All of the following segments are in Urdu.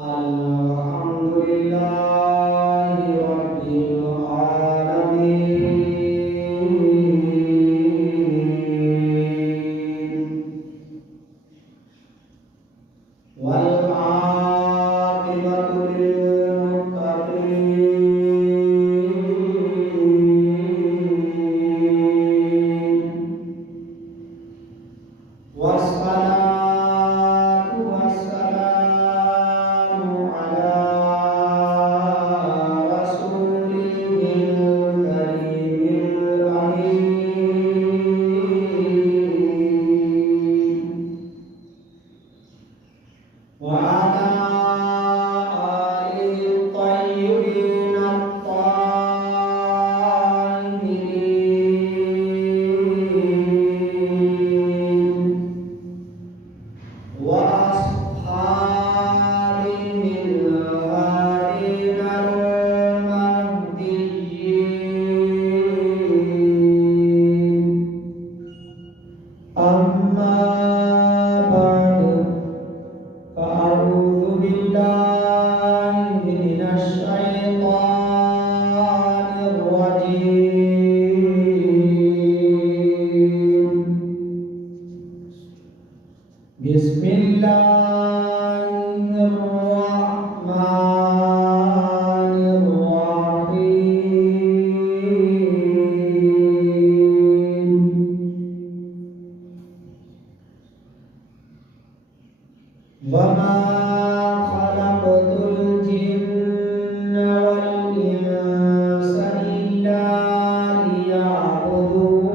الحمد لله رب العالمين والعاقبة للمتقين والصلاة والسلام على رسوله الكريم الأمين وعلى آله الطيبين الطاهرين وأصحابه الهادين المهديين أما بعد فأعوذ بالله من الشيطان الرجيم بسم الله الرحمن الرحيم وما خلقت الجن والإنس إلا ليعبدون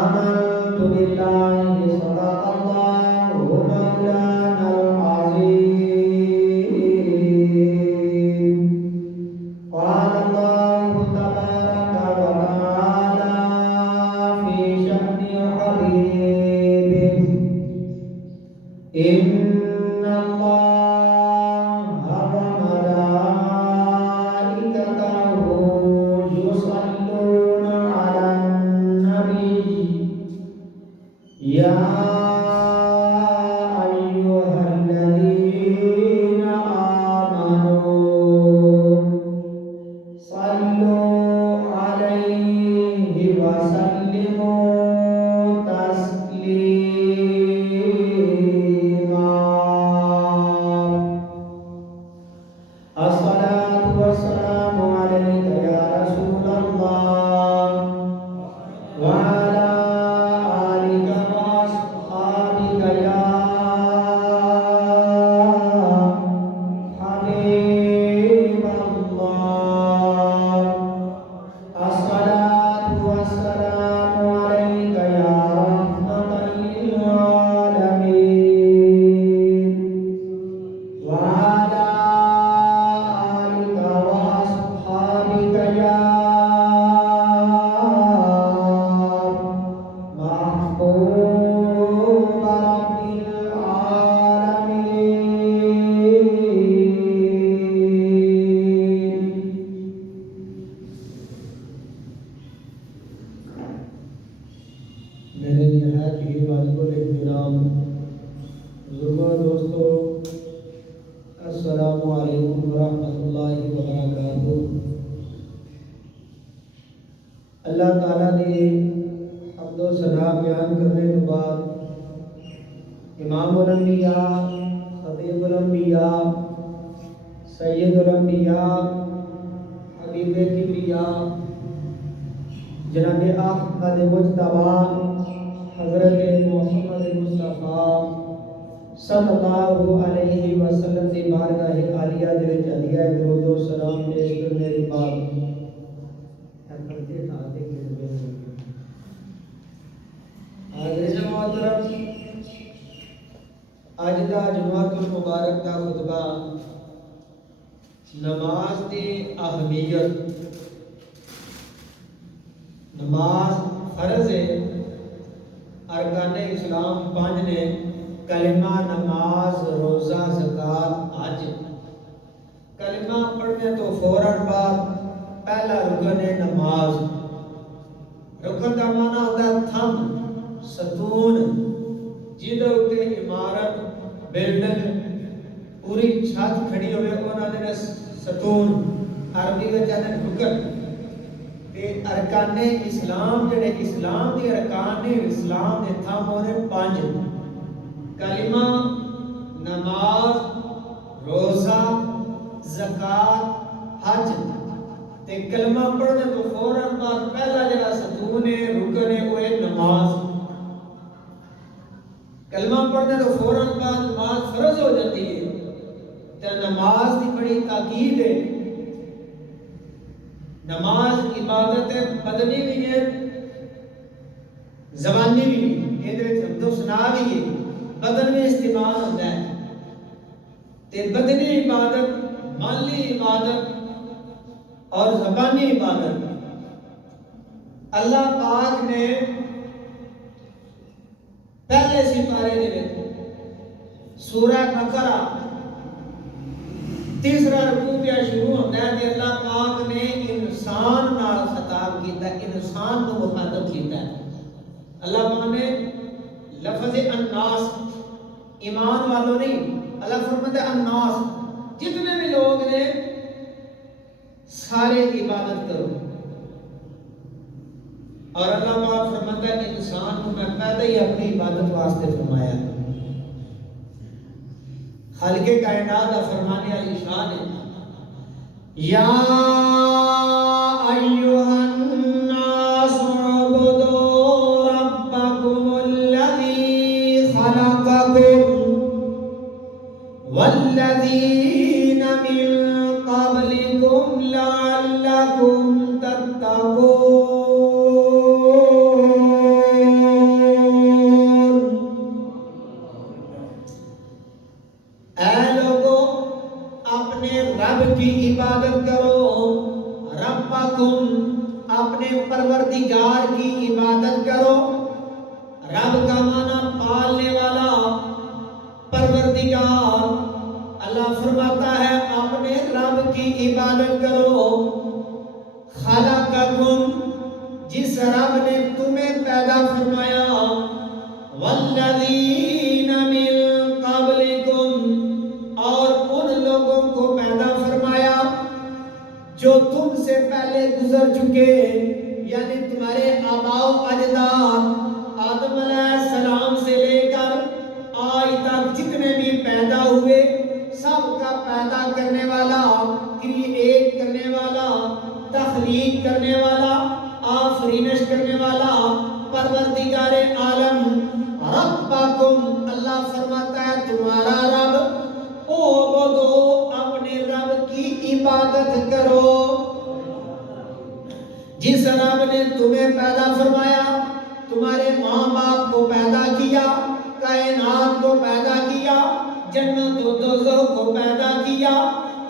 آمنت بالله صدق الله مولانا العظيم قال الله تبارك وتعالى في شأن حبيبه إن الله وملائكته يصلون على النبي يا أيها الذين آمنوا صلوا عليه وسلموا تسليما الصلاة والسلام عليك يا رسول الله وعلى آلك وأصحابك يا حبيب الله الصلاة والسلام عليك يا رحمة للعالمين وعلى آلك وأصحابك يا محبوب رب العالمين میرے نہایت ہی واجب الاحترام بزرگوں دوستوں السلام علیکم ورحمۃ اللہ وبرکاتہ۔ اللہ تعالیٰ نے حمد و ثنا بیان کرنے کے بعد امام الانبیاء خطیب الانبیاء سید الانبیاء حبیب کبریاء جناب احمد مجتبی حضرت محمد مصطفیٰ صلی اللہ علیہ وسلم کی بارگاہ عالیہ دے وچ عالیہ درود و سلام پیش کرنے کے بعد حاضرین محترم، اج دا جمعۃ المبارک دا خطبہ نماز دی اہمیت، نماز فرض ہے، ارکان اسلام 5 نے، کلمہ، نماز، روزہ، زکوٰۃ، حج۔ کلمہ پڑھنے تو فوراً بعد پہلا رکن ہے نماز۔ رکن کا معنی ہوتا ہے تھم، ستون، جہدے اوتے عمارت بلڈنگ پوری چھت کھڑی ہوئے انہاں دے ستون عربی وچ آندے رکن تے ارکان اسلام جڑے اسلام دے ارکان نے اسلام دے تھم ہونے 5 کلمہ نماز روزہ زکات حج تے کلمہ پڑھنے تو فوراً بعد پہلا جڑا ستون ہے رکن ہے وہ ہے نماز کلمہ پڑھنے تو فوراً بعد نماز فرض ہو جاتی ہے تے نماز دی بڑی تاکید ہے نماز عبادت بدنی بھی ہے زبانی بھی ہے یہ دے حمد و ثنا بھی ہے بدن میں استعمال ہوتا ہے تے بدنی عبادت مالی عبادت اور زبانی عبادت اللہ پاک نے پہلے سپارے دے سورہ بقرہ تیسرا رکوع پہ شروع ہوتا ہے کہ اللہ پاک نے انسان نال خطاب کیتا ہے انسان کو مخاطب کیتا ہے اللہ پاک نے لفظ الناس ایمان والوں نہیں اللہ فرماتا ہے الناس جتنے بھی لوگ نے سارے عبادت کرو اور اللہ پاک فرماتا ہے انسان کو میں پیدا ہی اپنی عبادت واسطے فرمایا خالق کائنات کا فرمانے والی شان ہے یا ایھا الناس اعبدوا ربکم الذی خلقکم والذین من قبلکم لعلکم تتقون کی عبادت کرو ربکم اپنے پروردگار کی عبادت کرو رب کا معنی پالنے والا پروردگار اللہ فرماتا ہے اپنے رب کی عبادت کرو خلقکم جس رب نے تمہیں پیدا فرمایا والذین من قبلکم اور ان لوگوں کو پیدا جو تم سے پہلے گزر چکے یعنی تمہارے آباء و اجداد آدم علیہ السلام سے لے کر آج تک جتنے بھی پیدا ہوئے سب کا پیدا کرنے والا کریٹ کرنے والا تخلیق کرنے والا آفرینش کرنے والا پروردگار عالم ربکم اللہ فرماتا ہے تمہارا رب اعبدو اپنے رب کی عبادت کرو جس رب نے تمہیں پیدا فرمایا تمہارے ماں باپ کو پیدا کیا کائنات کو پیدا کیا جنت و دوزخ کو پیدا کیا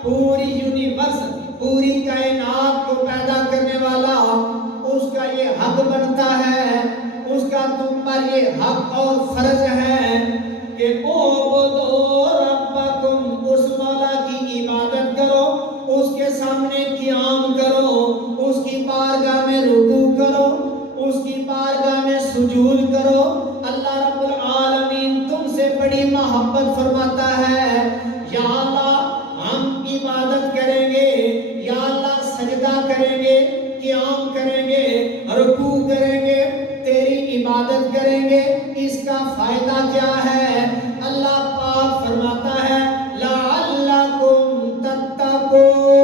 پوری یونیورس پوری کائنات کو پیدا کرنے والا اس کا یہ حق بنتا ہے اس کا تم پر یہ حق اور فرض ہے کہ اعبدوا ربکم اس مولا کی عبادت کرو اس کے سامنے قیام کرو اس کی بارگاہ میں رکوع کرو اس کی بارگاہ میں سجود کرو اللہ رب العالمین تم سے بڑی محبت فرماتا ہے یا اللہ ہم عبادت کریں گے یا اللہ سجدہ کریں گے قیام کریں گے رکوع کریں گے تیری عبادت کریں گے اس کا فائدہ کیا ہے اللہ پاک فرماتا ہے لعلکم تتقون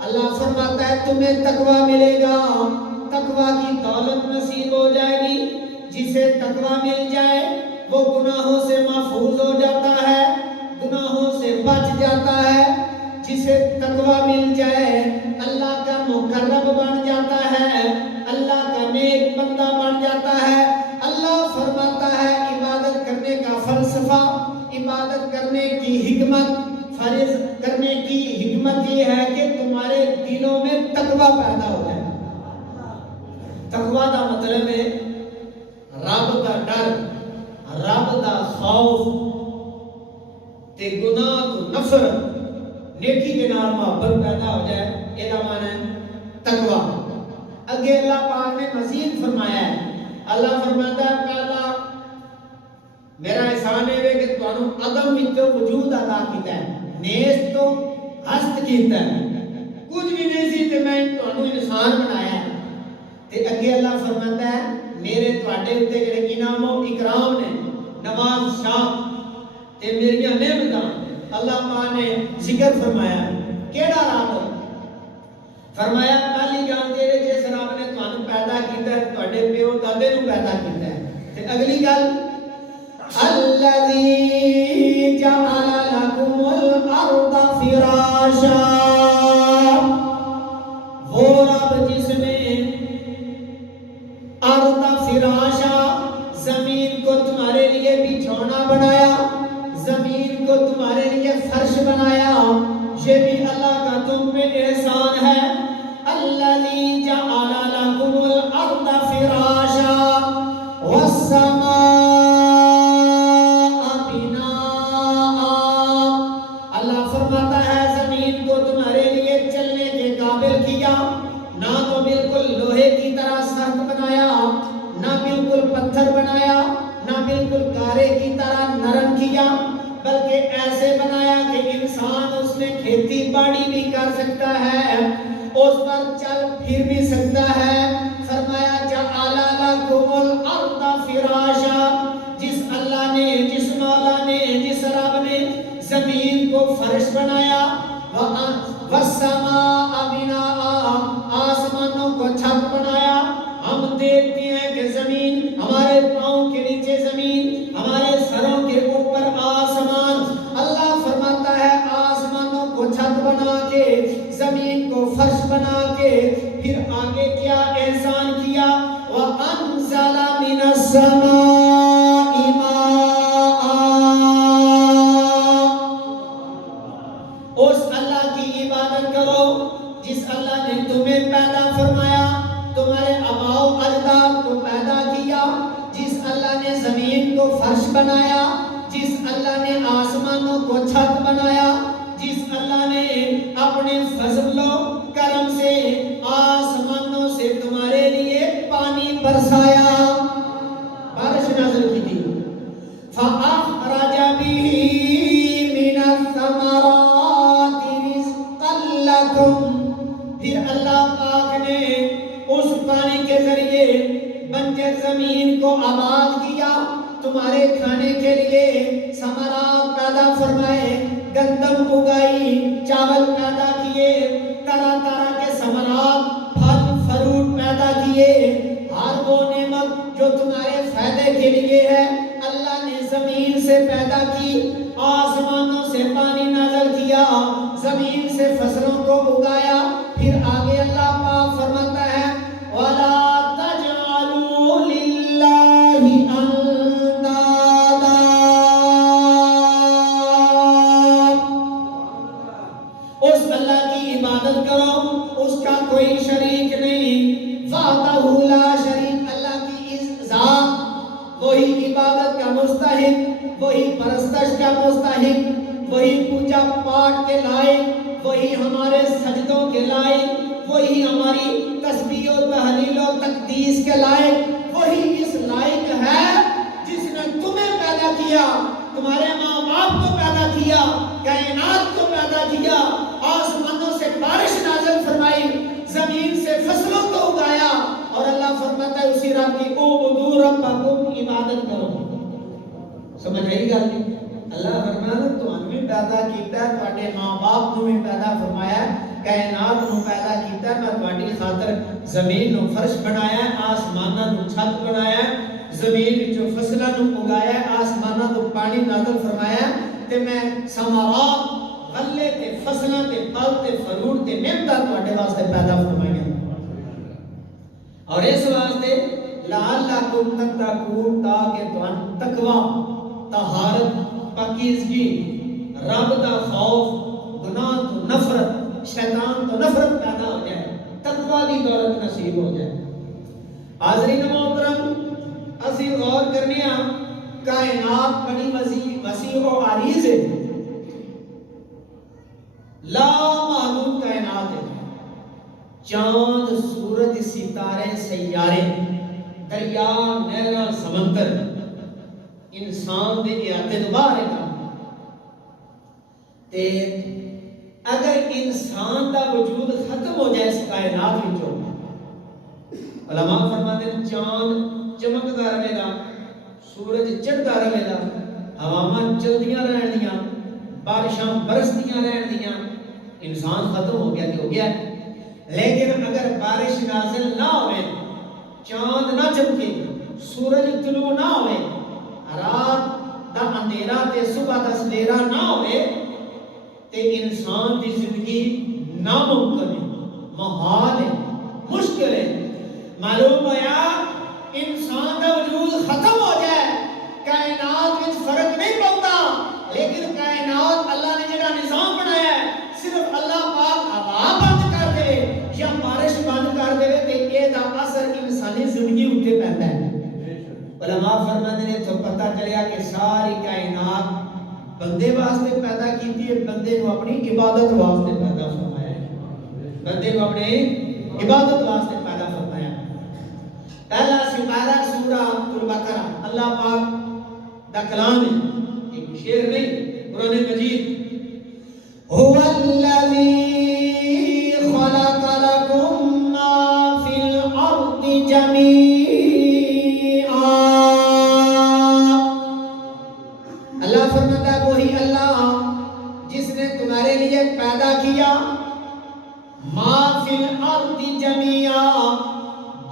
اللہ فرماتا ہے تمہیں تقوی ملے گا تقوی کی دولت نصیب ہو جائے گی جسے تقوی مل جائے وہ گناہوں سے محفوظ ہو جاتا ہے گناہوں سے بچ جاتا ہے جسے تقوی مل جائے اللہ کا مقرب بن جاتا ہے اللہ کا نیک بندہ بن جاتا ہے اللہ فرماتا ہے عبادت کرنے کا فلسفہ عبادت کرنے کی حکمت فرض کرنے کی حکمت یہ ہے کہ تمہارے دلوں میں تقوی پیدا ہو جائے تقوی کا مطلب ہے رب کا ڈر رب کا خوف تے گناہ تو نفرت نیکی کے نال محبت پیدا ہو جائے یہ معنی ہے تقوی اگے اللہ پاک نے مزید فرمایا ہے، اللہ فرماتا ہے پہلا میرا احسان ہے کہ تانوں عدم وچوں وجود عطا کیتا ہے، نیست تو ہست کیتا ہے، کچھ بھی نہیں سی تے میں تانوں انسان بنایا ہے۔ تے اگے اللہ فرماتا ہے میرے تواڈے اوتے جڑے انعام و اکرام نے، نواز شاہ تے میریاں نعمتاں، اللہ پاک نے ذکر فرمایا کیڑا رب؟ فرمایا پہلی گل تے جس رب نے تانوں پیدا کیتا ہے، تواڈے پیو دادے نوں پیدا کیتا ہے، تے اگلی گل الذی جعل لکم الارض فراشا، وہ رب جس نے ارض فراشا زمین کو تمہارے لیے بچھونا بنایا، زمین کو تمہارے لیے فرش بنایا، یہ بھی اللہ کا تم پہ احسان ہے۔ الذی جعل لکم الارض فراشا والسماء بناء، اللہ فرماتا ہے زمین کو تمہارے لیے چلنے کے قابل کیا، نہ تو بالکل لوہے کی طرح سخت بنایا، نہ بالکل پتھر بنایا، نہ بالکل گارے کی طرح نرم کیا، بلکہ ایسے بنایا کہ انسان اس میں کھیتی باڑی بھی کر سکتا ہے، اس پر چل پھر بھی سکتا ہے۔ فرمایا جعل لکم الارض فراشا، جس اللہ نے، جس مولا نے، جس رب نے زمین کو فرش بنایا، والسماء بناء، آسمانوں کو چھت بنایا۔ ہم دیکھتے ہیں کہ زمین، ہمارے پاؤں کے نیچے زمین، ہمارے سروں کے اوپر آسمان، اللہ فرماتا ہے آسمانوں کو چھت بنا کے، زمین کو فرش بنا کے، پھر آگے کیا احسان کیا، وَأَنزَلَ مِنَ السَّمَاءِ مَاءً، اس اللہ کی عبادت کرو جس اللہ نے تمہیں پیدا فرمایا، تمہارے آباء و اجداد کو پیدا کیا، جس اللہ نے زمین کو فرش بنایا، جس اللہ نے آسمانوں کو چھت بنایا، جس اللہ نے اپنے فضل و کرم سے آسمانوں سے تمہارے لیے پانی برسایا، بارش نازل کی تھی، فَأَخْرَجَ بِهِ مِنَ الثَّمَرَاتِ رِزْقًا لَكُمْ، پھر اللہ پاک نے اس پانی کے ذریعے بنجر زمین کو آباد کیا، تمہارے کھانے کے لیے ثمرات پیدا فرمائے، گندم اگائی، چاول پیدا کیے، طرح طرح کے ثمرات، پھل فروٹ پیدا کیے، ہر وہ نعمت جو تمہارے فائدے کے لیے ہے اللہ نے زمین سے پیدا کی، آسمانوں سے پانی نازل کیا، زمین سے فصلوں کو اگایا، پھر آگے اللہ پاک فرماتا ہے وَلَا تَجْعَلُوا لِلَّهِ أَنْدَادًا، اس اللہ کی عبادت کرو، اس کا کوئی شریک نہیں، وَحْدَهُ لَا شَرِيكَ، اللہ کی ذات وہی عبادت کا مستحق، وہی پرستش کا مستحق، وہی پوجا پاٹ کے لائق، وہی ہمارے سجدوں کے لائق، وہی ہماری تسبیح و تحلیل و تقدیس کے لائق، وہی اس لائق ہے جس نے تمہیں پیدا کیا، تمہارے ماں باپ کو پیدا کیا، کائنات کو پیدا کیا، آسمانوں سے بارش نازل فرمائی، زمین سے فصلوں کو اگایا، اور اللہ فرماتا ہے اسی رب کی اعبدوا ربکم، عبادت کرو۔ سمجھ آئی گل جی؟ اللہ فرماتا ہے تمہیں بھی پیدا کیتا ہے، تواڈے ماں باپ نوں بھی پیدا فرمایا ہے، کائنات نوں پیدا کیتا ہے، میں تواڈی خاطر زمین نوں فرش بنایا ہے، آسماناں نوں چھت بنایا ہے، زمین وچوں فصلاں نوں اگایا ہے، آسماناں تو پانی نازل فرمایا ہے، تے میں ثمرات، غلے تے فصلاں تے پھل تے فروٹ تے نعمتاں تواڈے واسطے پیدا فرمائیاں، اور اس واسطے لعلکم تتقون، تاکہ تہاڈا تقوی، طہارت، پاکیزگی، رب دا خوف، گناہ تو نفرت، شیطان تو نفرت پیدا ہو جائے، تقوی دی دولت نصیب ہو جائے۔ حاضرین محترم، اسی غور کرنے ہاں کائنات بڑی وسیع و عریض ہے، لا محدود کائنات ہے، چاند سورج ستارے سیارے دریا نہراں سمندر انسان دے احاطے تو باہر ہے کام تے اگر انسان دا وجود ختم ہو جائے اس کائنات وچوں علماء فرماتے ہیں چاند چمکدا رہے گا سورج چڑھدا رہے گا ہواواں چلدیاں رہن دیاں بارشاں برسدیاں رہن دیاں انسان ختم ہو گیا تے ہو گیا لیکن اگر بارش نازل نہ ہوئے چاند نہ چمکے سورج طلوع نہ ہوئے رات دا اندھیرا تے صبح دا سویرا نہ ہوئے تے انسان دی زندگی ناممکن ہے محال ہے مشکل ہے معلوم ہوا انسان کا وجود ختم ہو جائے کائنات میں فرق نہیں پڑتا لیکن کائنات اللہ نے جڑا نظام بنایا ہے صرف اللہ پاک ہوا بند کر دے یا بارش بند کر دے تے اے دا اثر انسانی زندگی اتے پیندا ہے علماء فرماتے ہیں تو پتہ چلیا کہ ساری کائنات بندے واسطے پیدا کیتی ہے بندے کو اپنی عبادت واسطے پیدا فرمایا ہے بندے کو اپنی عبادت واسطے پیدا فرمایا پہلا سپارہ سورہ البقرہ اللہ پاک دا کلام ہے ایک شعر نہیں قرآن مجید هو الذی خلق لکم ما فی الارض جمیعا اللہ فرماتا ہے وہی اللہ جس نے تمہارے لیے پیدا کیا ما فی الارض جمیعا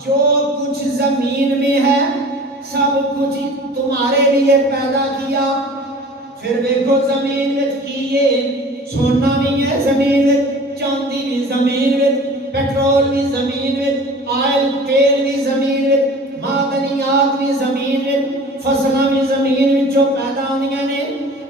جو کچھ زمین میں ہے سب کچھ تمہارے لیے پیدا کیا پھر دیکھو زمین وچ کیے سونا بھی ہے زمین وچ چاندی بھی زمین وچ پیٹرول بھی زمین وچ آئل تیل بھی زمین وچ معدنیات بھی زمین وچ فصلاں بھی زمین وچوں پیدا ہوندیاں نے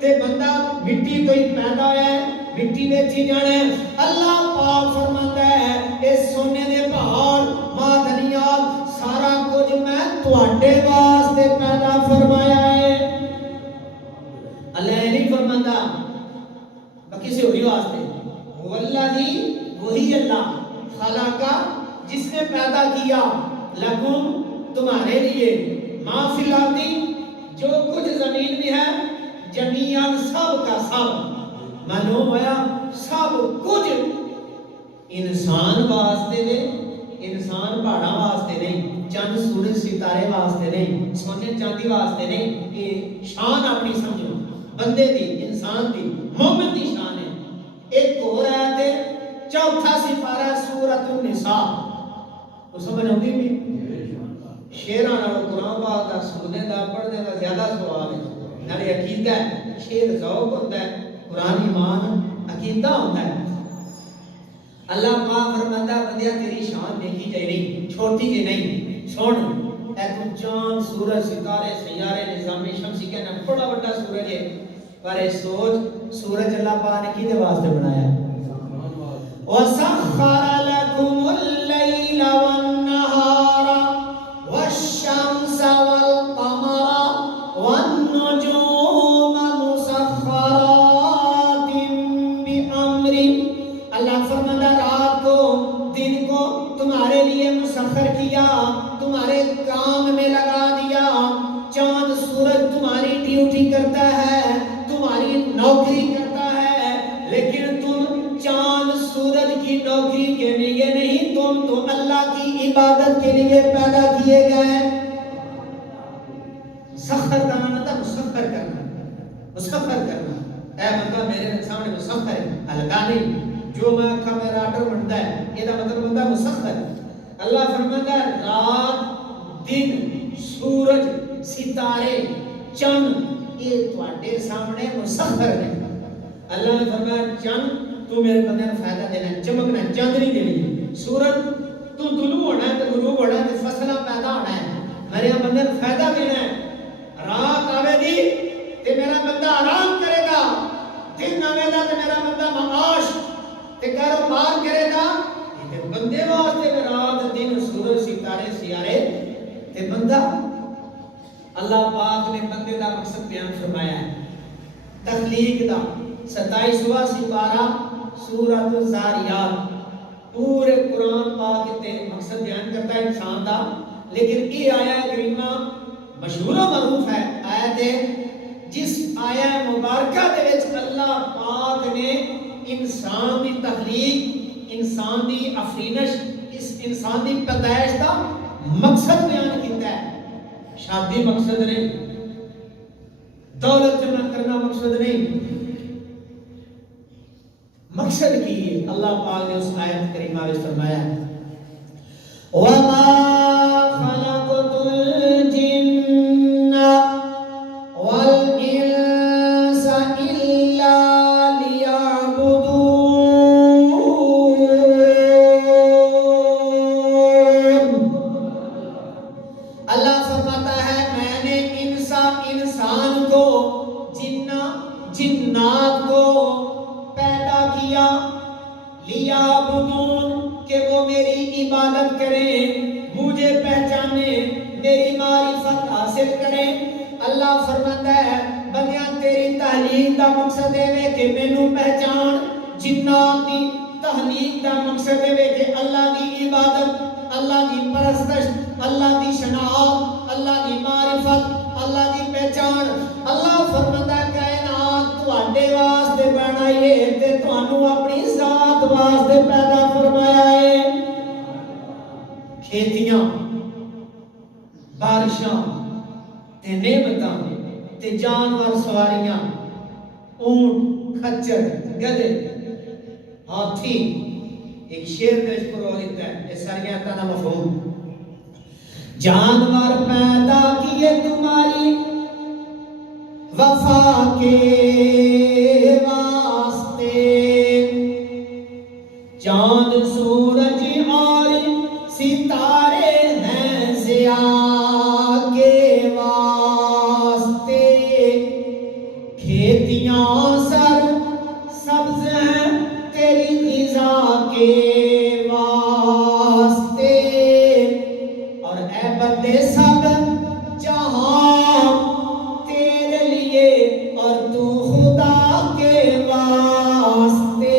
تے بندہ مٹی تو ہی پیدا ہویا ہے مٹی وچ ہی جانا ہے اللہ پاک فرماتا ہے اے سونے دے پہاڑ معدنیات سارا کچھ میں تواڈے واسطے پیدا فرمایا ہے اللہ نہیں فرماتا کسی اور واسطے والذی وہی اللہ خلقہ جس نے پیدا کیا لکم تمہارے لیے ما فی الارض جو کچھ زمین میں ہے جمیعاً سب کا سب معلوم ہوا سب کچھ انسان واسطے نے انسان پہاڑاں واسطے نہیں چند سورج ستارے واسطے نہیں سونے چاندی واسطے نہیں یہ شان اپنی سمجھو بندے دی انسان دی مومن دی شان ہے ایک اور آیت ہے چوتھا سپارہ سورۃ النساء وہ سمجھ آتی بھی شعراں نال قرآن پاک دا سننے دا پڑھنے دا زیادہ ثواب ہے نالے عقیدہ ہے شعر ذوق ہوتا ہے قرآن ایمان عقیدہ ہوتا ہے اللہ پاک فرماتا ہے بندیا تیری شان دیکھی جائے نہیں چھوٹی جی نہیں سن اے تو چاند سورج ستارے سیارے نظام شمسی کہنا بڑا بڑا سورج ہے پر اے سوچ سورج اللہ پاک نے کیدے واسطے بنایا ہے وَسَخَّرَ لَكُمُ اللَّيْلَ وَالنَّهَارَ وَالشَّمْسَ وَالْقَمَرَ وَالنُّجُومَ مُسَخَّرَاتٍ بِأَمْرِهِ اللہ فرماتا رات کو دن کو تمہارے لیے مسخر کیا تمہارے کام میں لگا دیا چاند سورج تمہاری ڈیوٹی کرتا ہے تمہاری نوکری کرتا ہے لیکن تم چاند سورج کی نوکری کے لیے نہیں تم تو اللہ کی عبادت کے لیے پیدا کیے گئے سخر کرنا تھا مسخر کرنا اے بندہ میرے سامنے مسخر ہے ہلکا نہیں جو میں کا میرا آرڈر بنتا ہے یہ دا مطلب بندہ مسخر اللہ فرماتا ہے رات دن سورج ستارے چند یہ تواڈے سامنے مسخر ہے اللہ نے فرمایا چند تو میرے بندے کو فائدہ دینا ہے چمکنا ہے چاندنی دینی سورج تو طلوع ہونا ہے تو غروب ہونا ہے تو فصلہ پیدا ہونا ہے میرے بندے کو فائدہ دینا ہے رات آوے دی تے میرا بندہ آرام کرے گا دن آوے دا تے میرا بندہ معاش تے کاروبار کرے گا تے بندے واسطے رات دن سورج ستارے سیارے تے بندہ اللہ پاک نے بندے دا مقصد بیان فرمایا ہے تخلیق دا 27واں سپارہ سورۃ الزاریات پورے قرآن پاک تے مقصد بیان کرتا ہے انسان دا، لیکن یہ آیا کریمہ مشہور و معروف ہے آیت ہے جس آیا مبارکہ دے وچ اللہ پاک نے انسان دی تخلیق، انسان دی افرینش، اس انسان دی پیدائش دا مقصد بیان کیتا ہے۔ شادی مقصد نہیں، دولت جمع کرنا مقصد نہیں، مقصد کی ہے اللہ پاک نے اس آیت کریمہ میں فرمایا وَمَا خَلَقْتُ الْجِنَّ وَالْإِنسَ إِلَّا لِيَعْبُدُونَ۔ اللہ فرماتا ہے میں نے انسان کو، جنات کو پیدا کیا لیعبدون کہ وہ میری عبادت کریں، مجھے پہچانے، میری معرفت حاصل کریں۔ اللہ فرماتا ہے بندیاں تیری تحلیل دا مقصد ہے کہ مینوں پہچان، جنات دی تحلیل دا مقصد ہے کہ اللہ دی عبادت، اللہ دی پرستش، اللہ دی شناخت، اللہ دی معرفت، اللہ دی پہچان۔ اللہ فرماتا ہے کائنات تواڈے واسطے بنائی ہے تے تانوں اپنی ذات واسطے پیدا فرمایا ہے۔ کھیتیاں، بارشاں تے نعمتاں تے جانور سواریاں، اونٹ، کھچر، گدھے، ہاتھی، ایک شیر پیش کرو لیتا ہے یہ ساری آیتاں دا مفہوم۔ جانور پیدا کیے تمہاری وفا کے واسطے، چاند سورج اور ستارے ہیں ضیاء کے واسطے، کھیتیاں سر سبز ہیں تیری غذا کے واسطے، اور اے بندے سب جہاں تیرے لیے اور تو خدا کے واسطے۔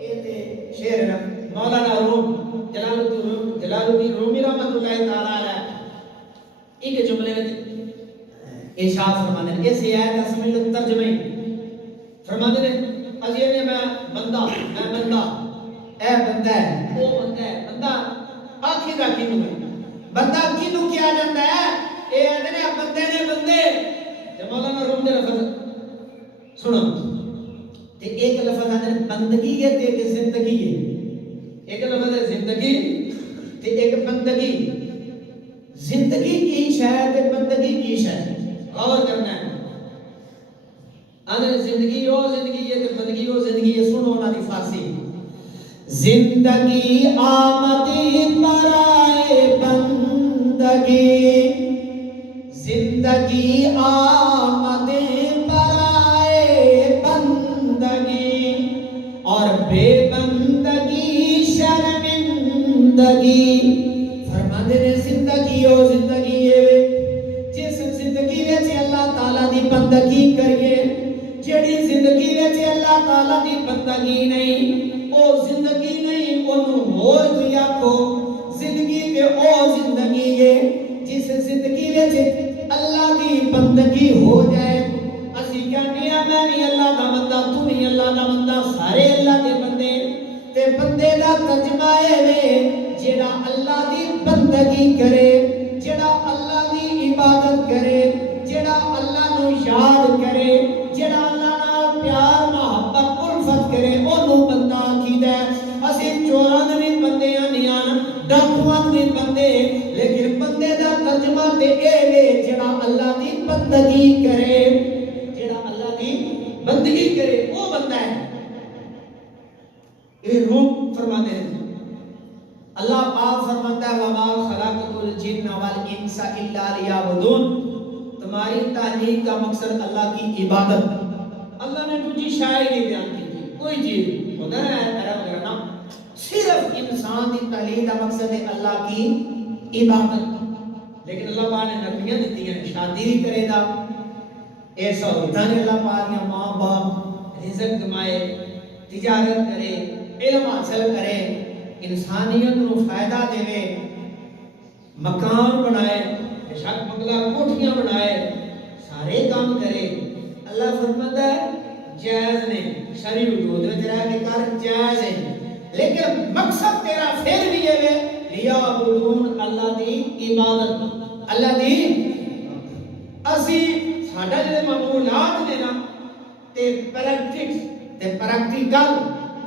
یہ تھے شعر مولانا روم جلال الدین رومی رحمۃ اللہ تعالی علیہ ایک جملے میں ارشاد فرماتے ہیں، اس آیت کا سمجھ لو ترجمہ فرماتے ہیں اجے نے میں بندہ اے بندہ ہے وہ بندہ ہے، بندہ آخر کا کینو ہے، بندہ کینو کیا جاتا ہے اے آدھے نے بندے نے بندے تے مولانا روم دے لفظ سنو تے ایک لفظ آدھے بندگی ہے تے ایک زندگی ہے، ایک لفظ ہے زندگی تے ایک بندگی۔ زندگی کی شاید تے بندگی کی شاید غور کرنا ہے۔ آدھے زندگی ہو زندگی ہے تے بندگی ہو زندگی ہے۔ سنو نا دی فارسی زندگی آمدی برائے بندگی، زندگی آمد برائے بندگی، اور بے بندگی شرمندگی۔ فرماتے ہیں زندگی ہو زندگی ہے جس زندگی وچ اللہ تعالیٰ دی بندگی کریے، جیڑی زندگی وچ اللہ تعالیٰ دی بندگی نہیں او زندگی نہیں، انہوں ہور کوئی آکھو زندگی تے او زندگی ہے جس زندگی وچ اللہ دی بندگی ہو جائے۔ اسی کہنے میں بھی اللہ دا بندہ، تو بھی اللہ دا بندہ، سارے اللہ دے بندے تے بندے دا ترجمہ ہے جیڑا اللہ دی بندگی کرے، جیڑا اللہ دی عبادت کرے، جیڑا اللہ نو یاد کرے، جیڑا اللہ نال پیار محبت الفت کرے، اونوں بندہ آکھیدا ہے۔ اسی چوراں دے بندے آنیاں، ڈاکواں دے بندے، لیکن بندے دا ترجمہ تے اے وے جیڑا اللہ دی بندگی کرے، جیڑا اللہ دی بندگی کرے وہ بندہ ہے۔ یہ روم فرماتے ہیں اللہ پاک فرماتا ہے وَمَا خَلَقْتُ الْجِنَّ وَالْإِنسَ إِلَّا لِيَعْبُدُونَ۔ تمہاری تعلیم کا مقصد اللہ کی عبادت۔ اللہ نے دوسری شاعری بیان کی تھی، کوئی چیز ادھر ہے عرب وغیرہ نہ، صرف انسان کی تعلیم کا مقصد ہے اللہ کی عبادت۔ لیکن اللہ پاک نے نبیاں دیتی ہیں، شادی بھی کرے گا، ایسا ہوتا ہے اللہ پاک نے ماں باپ رزق کمائے، تجارت کرے، علم حاصل کرے، انسانیت کو فائدہ دے، مکان بنائے، بے شک بنگلہ کوٹھیاں بنائے، سارے کام کرے۔ اللہ فرماتا ہے جائز نے، شرعی حدود میں تیرا کہ کر جائز ہے، لیکن مقصد تیرا پھر بھی ہے لیعبدون اللہ دی عبادت، اللہ دی اسی ساڈا جڑے معمولات نے نا تے پریکٹکس تے پریکٹیکل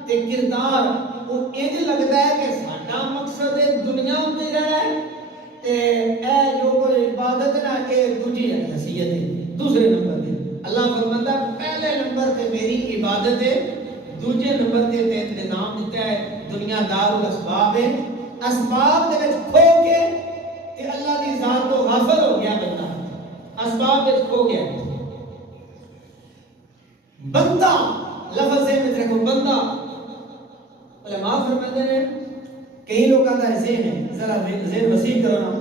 تے کردار وہ انج لگتا ہے کہ ساڈا مقصد ہے دنیا تے رہنا ہے تے اے جو کوئی عبادت نا اے دوجی حیثیت ہے، دوسرے نمبر تے اللہ فرماتا ہے پہلے نمبر تے میری عبادت ہے، دوسرے نمبر تے نظام دیتا ہے دنیا دار الاسباب ہے، اسباب دے وچ کھو کے تے اللہ دی ذات تو غافل ہو گیا بندہ، اسباب وچ کھو گیا۔ بندہ لفظ میں رکھو بندہ، علماء فرماتے ہیں کئی لوگوں کا ذہن ہے ذرا ذہن وسیع کرو نا،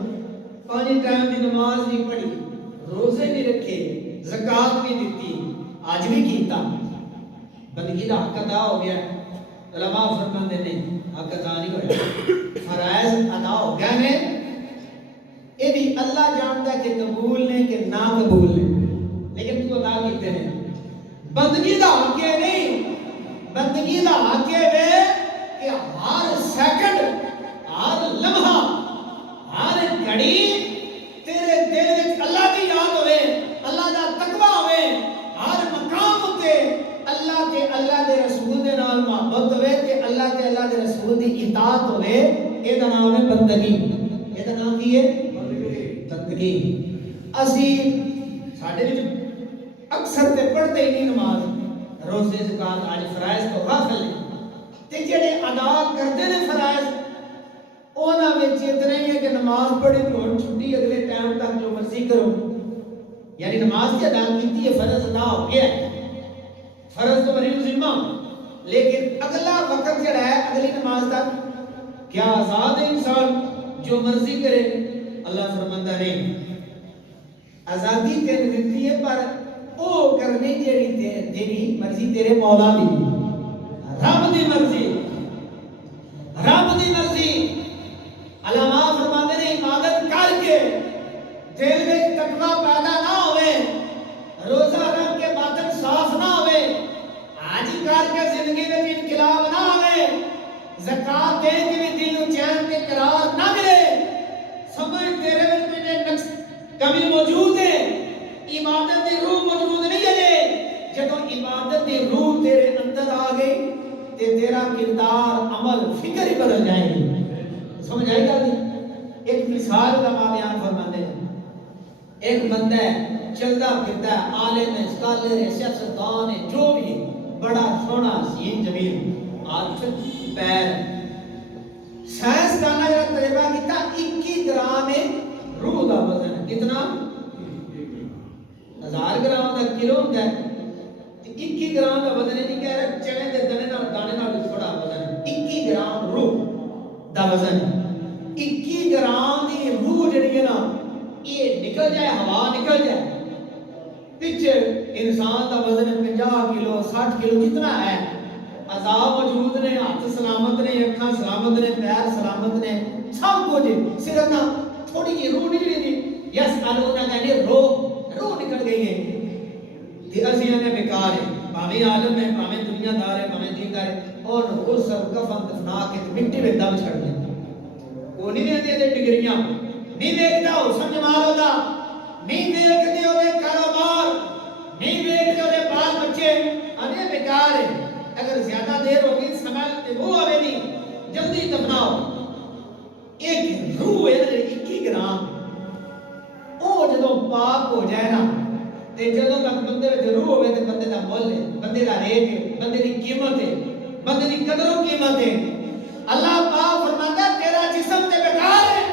5 ٹائم دی نماز نہیں پڑھی، روزے نہیں رکھے، زکات نہیں دیتی، آج بھی کیتا، بندگی دا حق ادا ہو گیا، علماء فرماتے ہیں حق ادا نہیں ہویا، فرائض ادا ہو گیا نے، یہ بھی اللہ جانتا ہے کہ قبول نے کہ نہ قبول نے، لیکن تو ادا کیتے ہیں۔ بندگی دا حق ہے نہیں، بندگی دا حق ہے کہ ہر سیکنڈ، ہر لمحہ، ہر گھڑی تیرے دل وچ اللہ دی یاد ہوئے، اللہ دا تقوی ہوئے، ہر مقام ہوتے اللہ کے اللہ دے رسول دے نال محبت ہوئے کہ اللہ کے اللہ دے رسول دی اطاعت ہوئے، یہ دا نام ہے بندگی، یہ دا نام کی ہے بندگی۔ اسی ساڈے وچ اکثر تے پڑھتے ہی نہیں نماز، روزے زکات آج فرائض تو غافل ہیں، تے جڑے ادا کرتے ہیں فرائض انہاں وچ اتنا ہی ہے کہ نماز پڑھی تو ہن چھٹی اگلے ٹائم تک جو مرضی کرو، یعنی نماز کی ادا کیتی ہے، فرض ادا ہو گیا ہے، فرض تو بری ذمہ، لیکن اگلا وقت جڑا ہے اگلی نماز تک کیا آزاد ہے انسان جو مرضی کرے؟ اللہ فرماتا نہیں، آزادی تیرے دیتی ہے پر او کرنے جیڑی تیری مرضی تیرے مولا دی، رب دی مرضی، رب دی مرضی۔ علماء فرماتے ہیں عبادت کر کے دل میں تقوی پیدا نہ ہوئے، روزہ رکھ کے باطن صاف نہ ہوئے، حج کر کے زندگی میں انقلاب نہ ہوئے، زکات دے کے بھی دل نوں چین تے قرار نہ ملے، سمجھ تیرے وچ کوئی نقص کمی موجود ہے، عبادت دی روح موجود نہیں ہے۔ جدوں عبادت دی روح تیرے اندر آ گئی تے تیرا کردار عمل فکر ہی بدل جائے گی، سمجھ آئی گا؟ ایک مثال کا بیان فرماتے ہیں، ایک بندہ ہے چلتا پھرتا ہے، عالم ہے، اسکالر ہے، سیاستدان ہے، جو بھی بڑا سونا حسین جمیل، ہاتھ پیر، سائنسدانوں نے تجربہ کیتا 21 گرام ہے روح دا وزن، کتنا 1000 گرام دا کلو ہوتا ہے، 21 گرام دا وزن نہیں کہہ رہا چنے دے دانے نال تھوڑا وزن، 21 گرام روح دا وزن، 21 گرام دی روح جڑی ہے نا یہ نکل جائے، ہوا نکل جائے، پیچھے انسان دا وزن 50 کلو 60 کلو جتنا ہے، اعضاء موجود نے، ہاتھ سلامت نے، اکھاں سلامت نے، پیر سلامت نے، سب کچھ، صرف نہ تھوڑی جی روح نکلی تھی، یس آلونا کہنے روح نکل گئی ہے، تے اسی نے بیکار ہے، پاویں عالم ہے، پاویں دنیا دار ہے، پاویں دیندار ہے، اور وہ سب کفن دفنا کے مٹی میں دم چھڑ دیں، وہ نہیں دیتے تھے ڈگریاں، نہیں دیکھتا ہو سب جمال ہوتا، نہیں دیکھتے ہوتے کاروبار، نہیں دیکھتے ہوتے بال بچے، انہیں بیکار ہے، اگر زیادہ دیر ہوگی سمجھتے وہ آوے نہیں، جلدی دفناؤ۔ ایک روح ہے 21 گرام، وہ جدو پاک ہو جائے نا تے جدو تک بندے وچ روح ہوئے تے بندے دا مول ہے، بندے دا ریٹ ہے، بندے دی قیمت ہے، بندے دی قدر و قیمت ہے۔ اللہ پاک فرماتا ہے تیرا جسم تے بیکار ہے،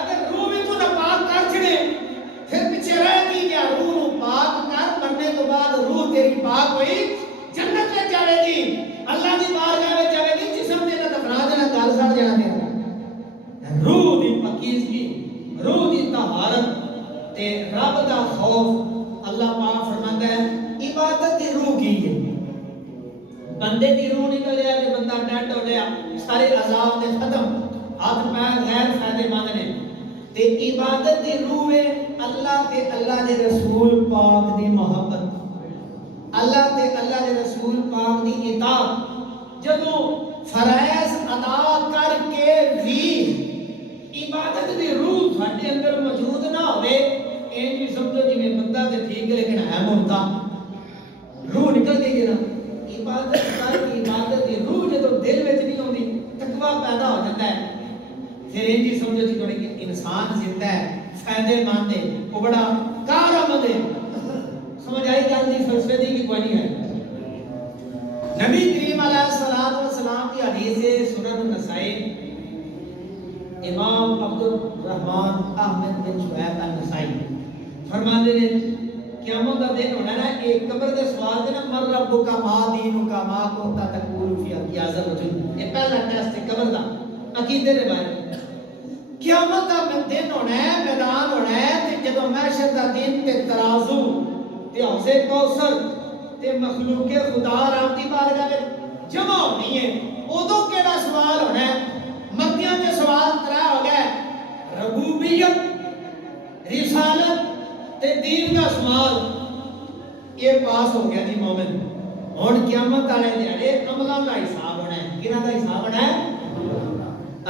اگر روح بھی تو نہ پاک کر چھڑے پھر پیچھے رہ گئی کیا؟ روح نو پاک کر، مرنے تو بعد روح تیری پاک ہوئی جنت میں جاوے گی، اللہ دی بارگاہ میں جاوے گی، جسم تے نہ دفنا دینا، گل سڑ جانا تیرا۔ روح دی پاکیزگی، روح دی طہارت تے رب دا خوف، اللہ پاک فرماتا ہے عبادت دی روح کی ہے، بندے دی روح نکل جائے تے بندہ ڈیڈ ہو جائے، سارے عذاب دے ختم، ہاتھ پیر غیر فائدے مند نے۔ تے عبادت دی روح ہے اللہ تے اللہ دے رسول پاک دی محبت، اللہ تے اللہ دے رسول پاک دی اطاعت۔ جدوں فرائض ادا کر کے بھی عبادت دی روح ساڈے اندر موجود نہ ہوے، این بھی سمجھو جی بندہ تے ٹھیک ہے لیکن ہے مردہ، روح نکل گئی نا۔ عبادت کر کے عبادت دی روح جدوں دل وچ نہیں ہوندی، تقوی پیدا ہو جاتا ہے، پھر این جی سمجھو جی کہ انسان زندہ ہے، فائدے مند ہے، وہ بڑا کارآمد ہے۔ سمجھ آئی گل دی فلسفے دی کہ کوئی نہیں ہے؟ نبی کریم علیہ السلام کی حدیث ہے سنن النسائی، امام عبد الرحمن احمد بن شعیب النسائی فرماتے ہیں قیامت کا دن ہونا نا، ایک قبر دے سوال دے نا من ربک ما دینک ما کنت تقول فی حیاذ الرجل، یہ پہلا ٹیسٹ ہے قبر دا عقیدے دے بارے۔ قیامت کا دن ہونا ہے، میدان ہونا ہے، تے جدوں محشر دا دن تے ترازو تے حوض کوثر تے مخلوق خدا رب دی بارگاہ وچ جمع ہونی ہے، اودوں کیڑا سوال ہونا ہے؟ مردیاں دے سوال ترا ہو گئے، ربوبیت، رسالت تے دین کا سوال، یہ پاس ہو گیا جی مومن۔ ہن قیامت والے دیہڑے عملاں دا حساب ہونا ہے، کِنہاں دا حساب ہونا ہے؟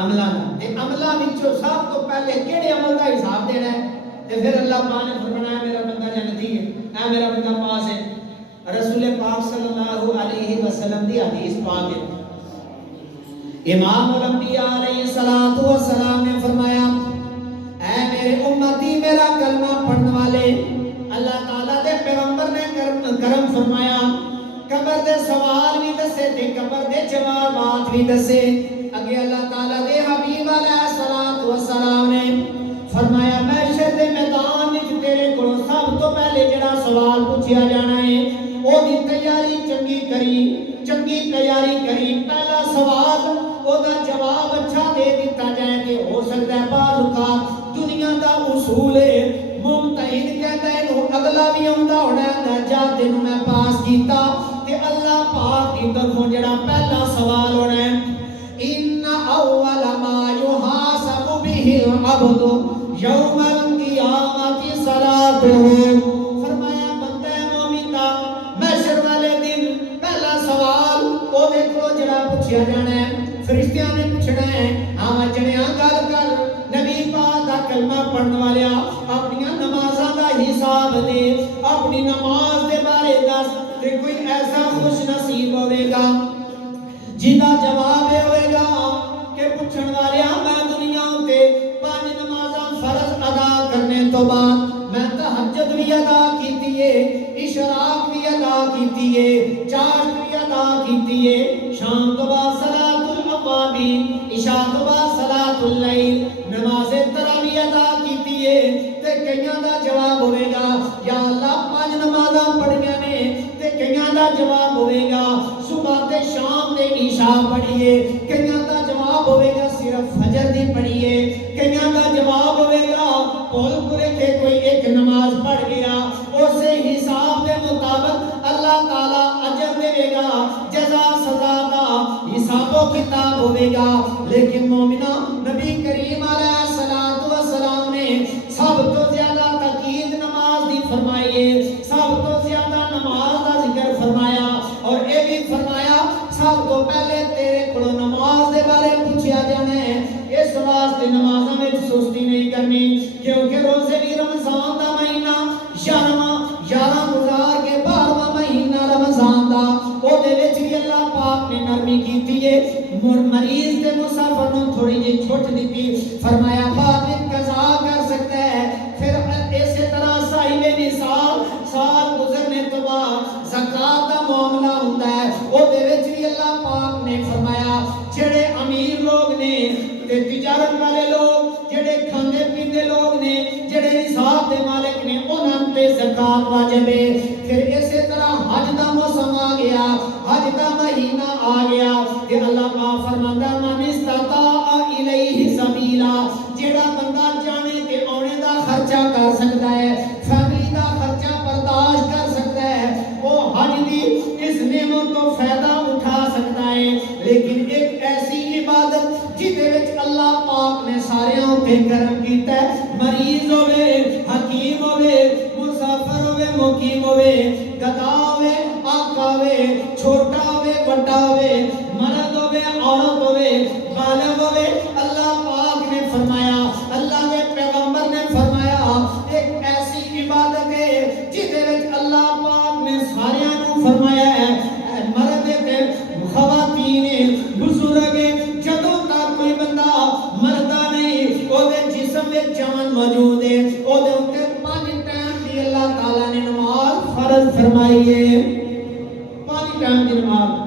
عملاں دا۔ تے عملاں وچوں سب تو پہلے کیڑے عمل دا حساب دینا ہے؟ تے پھر اللہ پاک نے فرمایا میرا بندہ جنتی ہے، اے میرا بندہ پاس ہے۔ رسول پاک صلی اللہ علیہ وسلم دی حدیث پاک ہے، امام الانبیاء علیہ السلام نے فرمایا اے میرے امتی میرا کلمہ پڑھنے والے، اللہ تعالیٰ دے پیغمبر نے کرم فرمایا، قبر دے سوال بھی دسے تے قبر دے جوابات بھی دسے۔ اگے اللہ تعالیٰ دے حبیب علیہ السلام نے فرمایا محشر دے میدان وچ تیرے کولوں سب تو پہلے جڑا سوال پوچھیا جانا ہے او دی تیاری چنگی تیاری کری۔ پہلا سوال او دا جواب اچھا دے دیتا جائے کہ ہو سکتا ہے بعض اوقات دنیا دا اصول ہے، ممتحن کہتا ہے انہوں اگلا بھی آندا ہونا ہے، جا تینوں میں پاس کیتا تے اللہ پاک دی طرفوں جڑا پہلا سوال ہونا ہے ان اول ما یحاسب به العبد یوم القیامت صلاته، فرمایا بندہ مومن دا محشر والے دن پہلا سوال او دے کولوں جڑا پوچھیا جانا ہے، فرشتیاں نے پوچھنا ہے ہاں جڑیاں گل کر نبی پاک دا کلمہ پڑھن والیا اپنی نمازاں دا حساب دے، اپنی نماز دے بارے دس، تے کوئی ایسا خوش نصیب ہوے گا جیدا جواب ہوئے گا کہ پوچھن والیا میں دنیا تے 5 نمازاں فرض ادا کرنے تو بعد میں تہجد بھی ادا کیتی ہے، اشراق بھی ادا کیتی ہے، چاشت بھی ادا کیتی ہے، شام تو بعد صلاۃ الاوابین، عشاء تو بعد صلاۃ اللیل، نماز تراویح ادا کیتی ہے، تے کئیاں دا جواب ہوئے گا یا اللہ 5 نمازاں پڑھیاں نے، تے کئیاں دا جواب ہوئے گا صبح تے شام تے عشاء پڑھیے، کئیاں دا جواب ہوئے گا صرف فجر دی پڑھیے، کئیاں دا جواب ہوئے گا بول پورے کے کوئی ایک نماز پڑھ گیا، اسے حساب دے مطابق اللہ تعالیٰ اجر دے گا، جزا سزا دا حساب و کتاب ہوئے گا۔ لیکن مومنہ نبی کریم علیہ السلام نے سب تو زیادہ تاکید نماز دی فرمائیے، سب تو زیادہ نماز دا ذکر فرمایا، اور اے بھی فرمایا سب تو پہلے تیرے کولوں نماز دے بارے پوچھیا جانا ہے، اس واسطے نمازاں وچ سستی نہیں کرنی، کیونکہ روزے بھی رمضان دا مہینہ 11 گزار کے 12واں مہینہ رمضان دا، او دے وچ بھی اللہ پاک نے نرمی کیتی ہے، مریض تے مسافر نوں تھوڑی جی چھوٹ دیتی، فرمایا بعد میں قضا کر سکتا ہے، پھر اسی طرح صاحب نصاب سال گزرنے تو بعد زکات دا معاملہ ہوندا ہے، او دے وچ بھی اللہ پاک نے فرمایا جڑے امیر لوگ نے تے تجارت والے لوگ، جڑے کھاندے پیندے لوگ نے، جڑے نصاب دے مالک نے، انہاں تے زکات واجب ہے۔ پھر اسی طرح حج دا موسم آ گیا، حج دا مہینہ آ گیا، کہ اللہ پاک فرماندا من استطاع الیہ سبیلا، جڑا بندہ جانے تے آنے دا خرچہ کر سکتا ہے، فیملی دا خرچہ برداشت کر سکتا ہے، وہ حج دی اس نعمت تو فائدہ اٹھا تے کرم کیتا ہے مریض ہوے حکیم ہوے مسافر ہوے مقیم ہوے گدا ہوے آقا ہوے چھوٹا ہوے بڑا ہوے مرد ہوے عورت ہوے بالغ ہوے اللہ پاک نے فرمایا اللہ کے پیغمبر نے فرمایا ایک ایسی عبادت ہے جہدے وچ اللہ پاک نے سارے نوں فرمایا ہے مرد تے خواتین بزرگ جدوں تک کوئی بندہ مردا نہیں او دے جسم وچ جان موجود ہے او دے اوتے 5 ٹائم دی اللہ تعالی نے نماز فرض فرمائی ہے 5 ٹائم دی نماز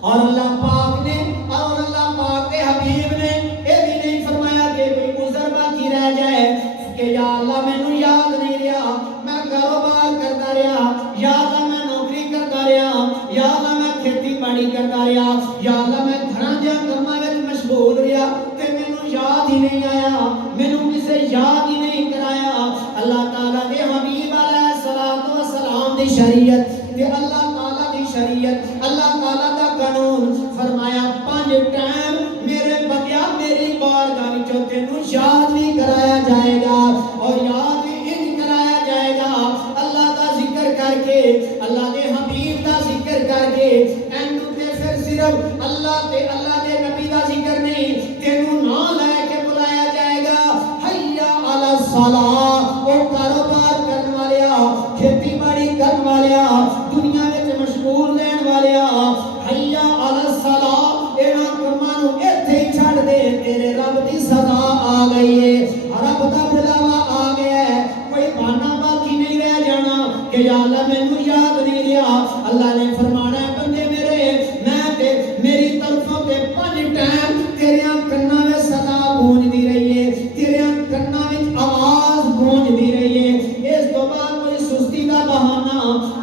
اور اللہ پاک نے اور اللہ پاک کے حبیب نے یہ بھی نہیں فرمایا کہ کوئی عذر باقی رہ جائے کہ یا اللہ مینوں یاد نہیں رہا میں کاروبار کرتا رہا یا اللہ میں نوکری کرتا رہا یا اللہ میں کھیتی باڑی کرتا رہا یا اللہ میں گھراں دے کماں وچ مشغول رہا تے مینوں یاد ہی نہیں آیا مینوں کسے یاد ہی نہیں کرایا اللہ تعالی دے حبیب علیہ الصلوۃ والسلام دی شریعت تے اللہ تعالی دی شریعت اللہ تعالی دا قانون فرمایا 5 ٹائم میرے بندیا میری بارگاہ وچوں تینوں یاد بھی کرایا جائے گا اور یاد بھی ان کرایا جائے گا اللہ دا ذکر کر کے اللہ دے حبیب دا ذکر کر کے اینڈ تے پھر صرف اللہ دے نبی دا ذکر نہیں تینوں نام لے کے بلایا جائے گا حیا علی الصلاۃ او کاروبار کرن والیا کھیتی باڑی کرن والیا دنیا وچ مشغول رہن والیا حیا علی الصلاۃ انہاں کماں نوں ایتھے ہی چھڈ دے تیرے رب دی سزا آ گئی ہے رب دا بلاوا آ گیا ہے کوئی بہانہ باقی نہیں رہ جانا کہ یا اللہ مینوں یاد نہیں رہا اللہ نے فرمانا ہے بندے میرے میں تے میری طرفوں تے 5 ٹائم تیریاں کناں وچ صدا گونجدی رہی ہے تیریاں کناں وچ آواز گونجدی رہی ہے اس تو بعد کوئی سستی دا بہانہ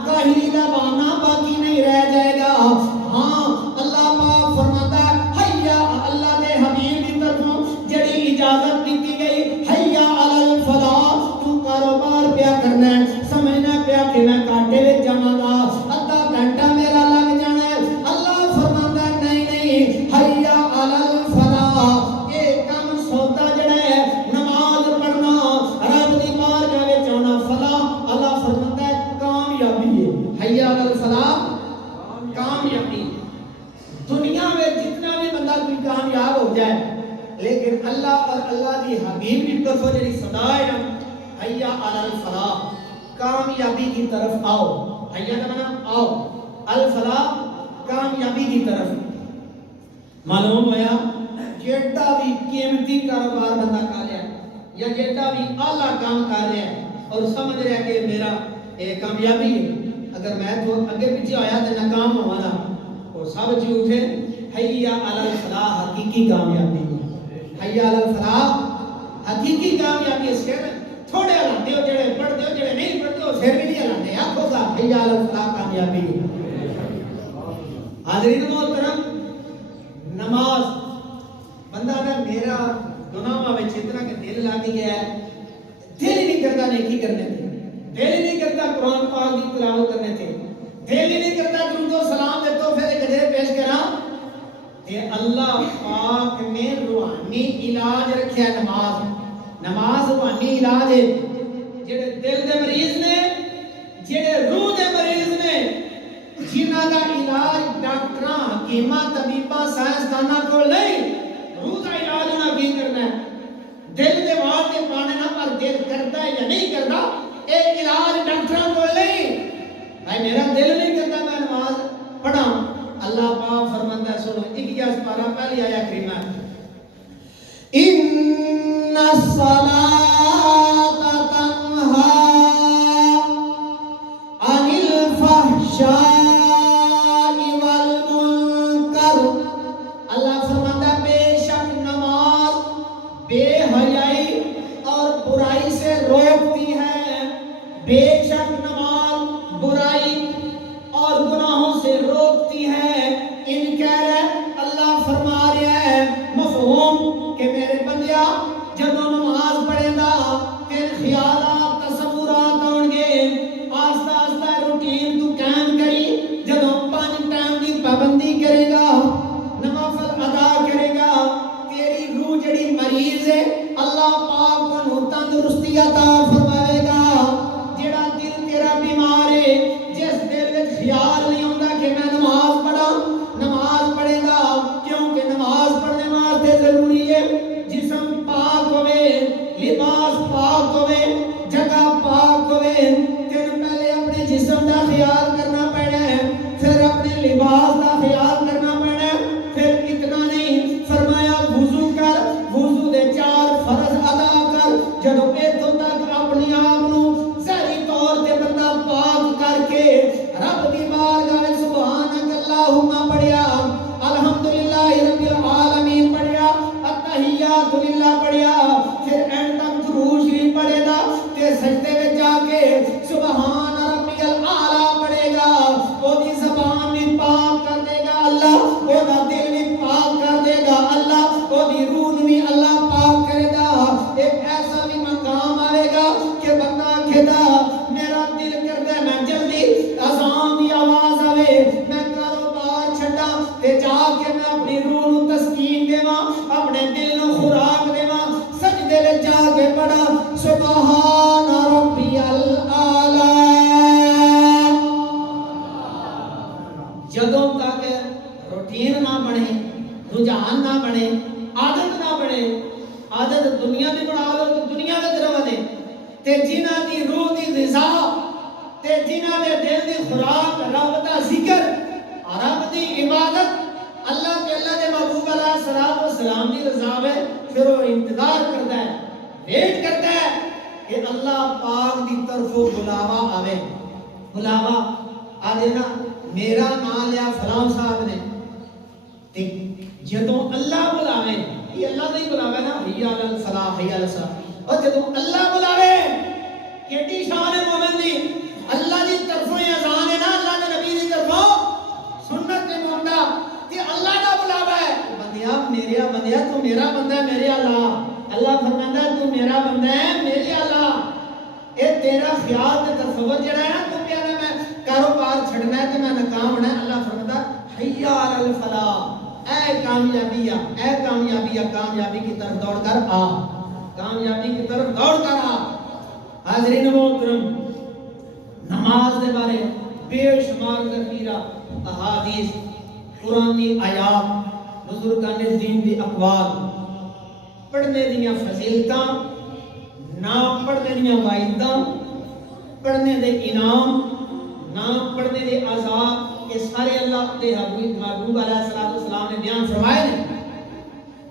کاہلی دا بہانہ باقی نہیں رہ جائے گا ہاں اللہ پاک فرماتا ہے حیا اللہ دے حبیب کی طرفوں جڑی اجازت دیتی گئی حیا علی الفلاح تو کاروبار پیا کرنا ہے سمجھنا پیا کہ میں کاٹے وچ جاواں گا آدھا گھنٹہ میرا لگ جانا ہے اللہ فرماتا ہے نہیں نہیں حیا علی الفلاح یہ کم سودا جڑا ہے نماز پڑھنا رب دی بارگاہ وچ آنا فلاح اللہ فرماتا ہے کامیابی ہے حیا علی الفلاح کامیابی دنیا میں جتنا بھی بندہ کوئی کامیاب ہو جائے لیکن اللہ اور اللہ دی حبیب کی طرف جڑی صدا ہے نا حیا علی الفلاح کامیابی کی طرف آؤ حیا کا معنی آؤ الفلاح کامیابی کی طرف معلوم ہوا جیڑا بھی قیمتی کاروبار بندہ کر رہا ہے یا جیڑا بھی اعلیٰ کام کر رہا ہے اور سمجھ رہا ہے کہ میرا کامیابی ہے اگر میں تو اگے پیچھے آیا تو ناکام ہوا نا وہ سب جھوٹ ہے حیا علی الفلاح حقیقی کامیابی ہے حیا علی الفلاح حقیقی کامیابی اس کے تھوڑے ہلاتے ہو جڑے پڑھتے ہو جڑے نہیں پڑھتے ہو پھر بھی نہیں ہلاتے آنکھوں کا حیا علی الفلاح کامیابی ہے حاضرین محترم نماز بندہ اگر میرا گناہاں وچ اتنا کہ دل لگ گیا ہے دل ہی نہیں کرتا نیکی کرنے تے دل ہی نہیں کرتا قرآن پاک کی تلاوت کرنے تے دل ہی نہیں کرتا درود و سلام دے تو پھر ایک دیر پیش کراں تے اللہ پاک نے روحانی علاج رکھیا نماز روحانی علاج ہے جڑے دل دے مریض نے جڑے روح دے مریض نے جنہاں دا علاج ڈاکٹراں حکیماں طبیباں سائنسداناں کول نہیں روح دا علاج انہاں کی کرنا ہے دل دے وال تے پانے نہ پر دل کرتا ہے یا نہیں کرتا اے علاج ڈاکٹراں کول نہیں بھائی میرا دل نہیں کرتا میں نماز پڑھاں اللہ پاک فرماتا ہے سنو 21 پارہ پہلی آیا کریمہ ان الصلاۃ تنہا عن الفحشاء والمنکر اللہ فرماتا ہے بے شک نماز بے حیائی اور برائی سے روکتی ہے بے شک نماز برائی اور گناہوں سے روکتی ہے ان کہہ رہے اللہ فرما رہا ہے مفہوم کہ میرے بندیا جب نماز پڑھے گا تیرے خیالات تصورات آن گے آستہ آستہ روٹین تو قائم کری جب 5 ٹائم کی پابندی کرے گا نوافل ادا کرے گا تیری روح جڑی مریض ہے اللہ اللہ پاک کو تندرستی عطا فرمائے گا. جڑا دل تیرا بیمار ہے، جس دل میں خیال نہیں ہوتا کہ میں نماز پڑھا، نماز پڑھے گا، کیونکہ نماز پڑھنے واسطے ضروری ہے جسم پاک ہوئے، لباس پاک ہوئے، جگہ پاک ہوئے. تین پہلے اپنے جسم کا خیال کرنا پڑنا ہے، پھر اپنے لباس کا خیال کرنا پڑنا ہے. پھر اتنا نہیں، فرمایا وضو کر، وضو دے 4 فرض ادا کر. جدو اتوں تک اپنی آپ کو ظاہری طور تے بندہ پاک کر کے رب دی بارگاہ وچ سبحانک اللہم پڑھیا، الحمدللہ رب العالمین پڑھیا، التحیات للہ پڑھیا، پھر اینڈ تک درود شریف پڑھے گا تے سجدے وچ جا کے سبحان ربی الاعلی پڑھے گا. او دی زبان بھی پاک کر دے گا اللہ، او دا دل بھی پاک کر دے گا اللہ، او دی روح بھی اللہ پاک کرے گا. ایک ایسا بھی مقام آئے گا کہ بندہ کہتا میرا دل کرتا ہے میں جلدی اذان دی آواز آوے میں کاروبار چھڈا تے جا کے میں اپنی روح نو تسکین دیواں، اپنے دل نو خوراک دیواں، سجدے وچ جا کے پڑھا سبحان ربی الاعلی. جدوں تک روٹین نہ بنے، رجحان نہ بنے، عادت نہ بنے، عادت دنیا دی بنا لو تو دنیا وچ رہو دے تے جنہاں دی روح دی غذا تے جنہاں دے دل دی خوراک رب دا ذکر، رب دی عبادت، اللہ تے اللہ دے محبوب علیہ الصلوۃ والسلام دی رضا ہے. پھر وہ انتظار کرتا ہے، ویٹ کرتا ہے کہ اللہ پاک دی طرفوں بلاوا آوے. بلاوا آدھے نا میرا نام لیا فلاں صاحب نے تے جدوں اللہ بلاوے، یہ اللہ نہیں بلاوے نا حی علی الفلاح حی علی الصلاح، اور جدوں اللہ بلاوے کیڑی شان ہے مومن دی، اللہ دی طرفوں اذان ہے نا، اللہ دے نبی دی طرفوں سنت تے مومنہ تے اللہ دا بلاوا ہے. بندیا میرا بندیا تو میرا بندہ ہے میرے اللہ، اللہ فرماندا ہے تو میرا بندہ ہے میرے اللہ. اے تیرا خیال تے تصور جڑا ہے نا تو کہنا میں کاروبار چھڑنا ہے تے میں ناکام ہونا ہے، اللہ فرماتا حی علی الفلاح، اے کامیابی اے کامیابی، کامیابی کی طرف دوڑ کر آ، کامیابی کی طرف دوڑ کر آ. حاضرین محترم، نماز دے بارے بے شمار ذخیرہ احادیث، قرآنی آیات، بزرگان دین دی اقوال، پڑھنے دیاں فضیلتاں، نام پڑھنے دیاں وعیداں، پڑھنے دے انعام، نام پڑھنے دے عذاب، یہ سارے اللہ دے محبوب علیہ السلام نے بیان فرمائے نے.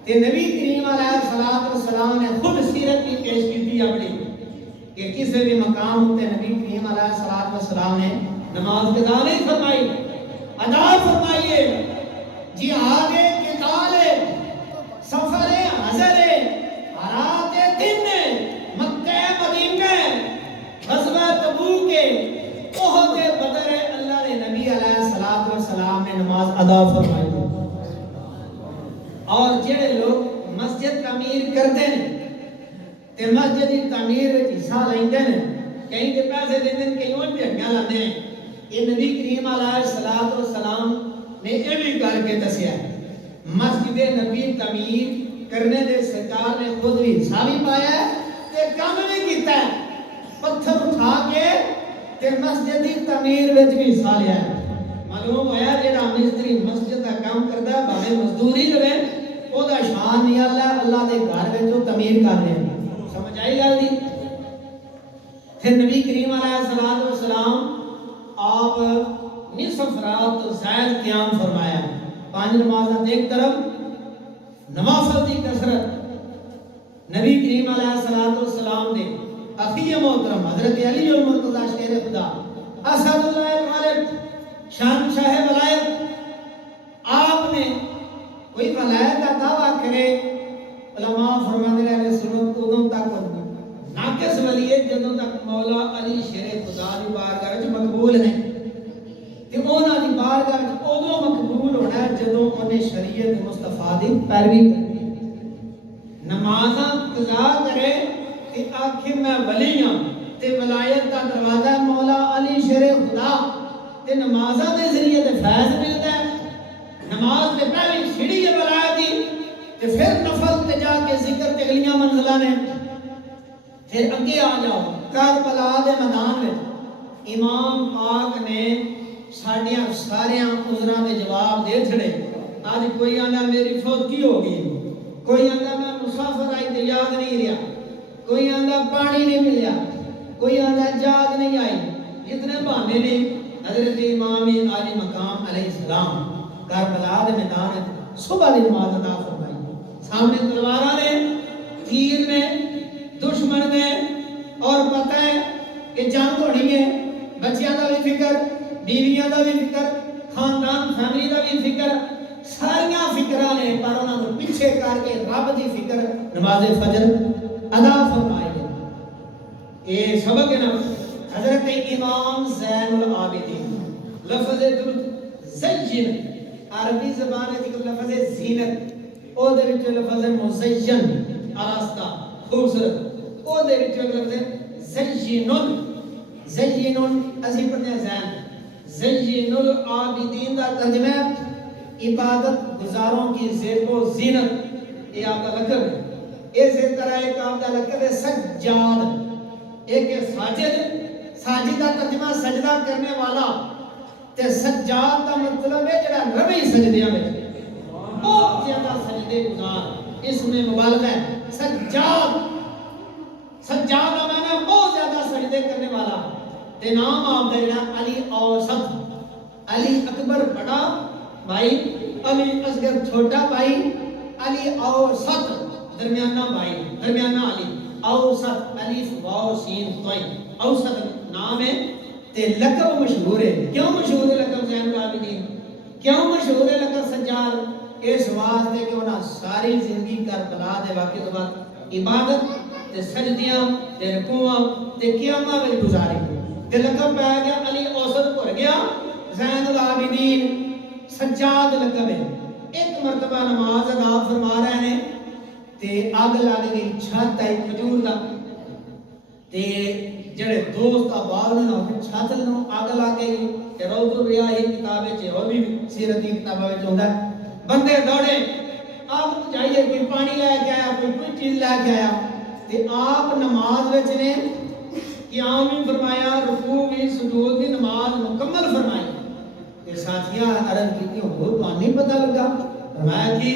تے نبی کریم علیہ السلام نے خود سیرت بھی پیش کی تھی اپنی کہ کسی بھی مقام ہوتے نبی کریم علیہ السلام نے نماز قضا نہیں فرمائی، ادا فرمائیے. جہاد قتال سفر حضر حرات دن مکہ مدینہ غزوہ تبوک احد بدر، اللہ نے نبی علیہ السلام نے نماز ادا فرمائی. اور جڑے لوگ مسجد تعمیر کرتے ہیں تے مسجد کی تعمیر وچ حصہ لیندے ہیں، کہیں تے پیسے دیندے ہیں، کہیں اون دیہڑیاں لاندے ہیں. یہ نبی کریم علیہ السلام نے یہ بھی کر کے دسیا ہے. مسجد نبی تعمیر کرنے دے سرکار نے خود بھی حصہ بھی پایا ہے تے کام بھی کیتا ہے. پتھر اٹھا کے تے مسجد کی تعمیر وچ بھی حصہ لیا ہے. معلوم ہوا جڑا مستری مسجد کا کام کردا ہے بھاویں مزدوری لے او دا شان نہیں اللہ دے گھر وچ او تعمیر کر رہے ہیں. سمجھ آئی گل دی؟ پھر نبی کریم علیہ السلام آپ نصف رات تو زائد قیام فرمایا. 5 نمازاں ایک طرف، نوافل دی کثرت. نبی کریم علیہ السلام نے اخی محترم حضرت علی المرتضی شیر خدا اسد اللہ الغالب شان شاہ ولایت، آپ نے کوئی ولایت کا دعویٰ کرے علماء فرماتے ہیں سنت ادوں تک ناقص ولی ہے جدوں تک مولا علی شیر خدا دی بارگاہ وچ مقبول ہے تے انہاں دی بارگاہ وچ ادوں مقبول ہونا ہے جدوں انہیں شریعت مصطفیٰ دی پیروی کرنی. نمازاں قضا کرے تے آکھے میں ولی ہاں تے ولایت دا دروازہ مولا علی شیر خدا تے نمازاں دے ذریعے تے فیض ملدا ہے. نماز دے پہلی سیڑھی ہے ولایت دی تے پھر نفل تے جا کے ذکر تے اگلیاں منزلہ نے. پھر اگے آ جاؤ کربلا دے میدان میں امام پاک نے ساڈیاں ساریاں عذراں دے جواب دے چھڑے. آج کوئی آندا میری فوت کی ہو گئی، کوئی آندا میں مسافر آئی تے یاد نہیں رہا، کوئی آندا پانی نہیں ملیا، کوئی آندا یاد نہیں آئی. جتنے بہانے نے حضرت امام عالی مقام علیہ السلام کربلا دے میدان میں صبح کی نماز ادا فرمائی. سامنے تلواراں نے، تیر نے، دشمن نے، اور پتہ ہے کہ جنگ ہونی ہے. بچیاں دا بھی فکر، بیویاں دا بھی فکر، خاندان فیملی دا بھی فکر، ساریاں فکراں نے، پر انہاں نوں پیچھے کر کے رب دی فکر نماز فجر ادا فرمائی ہے. اے سبق ہے نا. حضرت امام زین العابدین لفظ زین عربی زبان ہے لفظ زینت، او دے وچ لفظ مزین آراستہ خوبصورت، او دے وچ لفظ زینن. زینن اسی پڑھتے ہیں زین. زین العابدین دا ترجمہ عبادت گزاروں کی زیب و زینت. یہ آپ کا لقب ہے. اسی طرح ایک آپ کا لقب ہے سجاد. ایک ہے ساجد، ساجد کا ترجمہ سجدہ کرنے والا، تے سجاد کا مطلب ہے جڑا ربی سجدیاں میں بہت زیادہ سجدے گزار. اس میں مبالغہ ہے. سجاد، سجاد کا معنی بہت زیادہ سجدے کرنے والا. تے نام آپ کا جڑا علی اوسط، علی اکبر بڑا بھائی، علی اصغر چھوٹا بھائی، علی اوسط درمیانہ بھائی، درمیانہ علی اوسط، الف واو سین طی اوسط نام ہے. تے لقب مشہور ہے. کیوں مشہور ہے لقب زین العابدین؟ کیوں مشہور ہے لقب سجاد؟ اس واسطے کہ انہاں ساری زندگی کربلا دے واقعے تو بعد عبادت تے سجدیاں تے رکوعاں تے قیاماں وچ گزاری. تے لقب پایا گیا علی اوسط بھر گیا زین العابدین. سجاد لقب ہے. ایک مرتبہ نماز ادا فرما رہے ہیں تے اگ لگ گئی چھت ہے کھجور دا. تے جڑے دوست آباد نے نا چھت نوں اگ لگ گئی. تے روض الریاح کتاب وچ اور بھی سیرت دی کتاباں وچ ہوندا ہے. بندے دوڑے آپ چاہیے کہ پانی لے کے آیا، کوئی چیز لے کے آیا. تے آپ نماز وچ نے قیام بھی فرمایا، رکوع بھی، سجود بھی، نماز مکمل فرمائی. تے ساتھیاں عرض کیتی ہو تو نہیں پتہ لگا. فرمایا کہ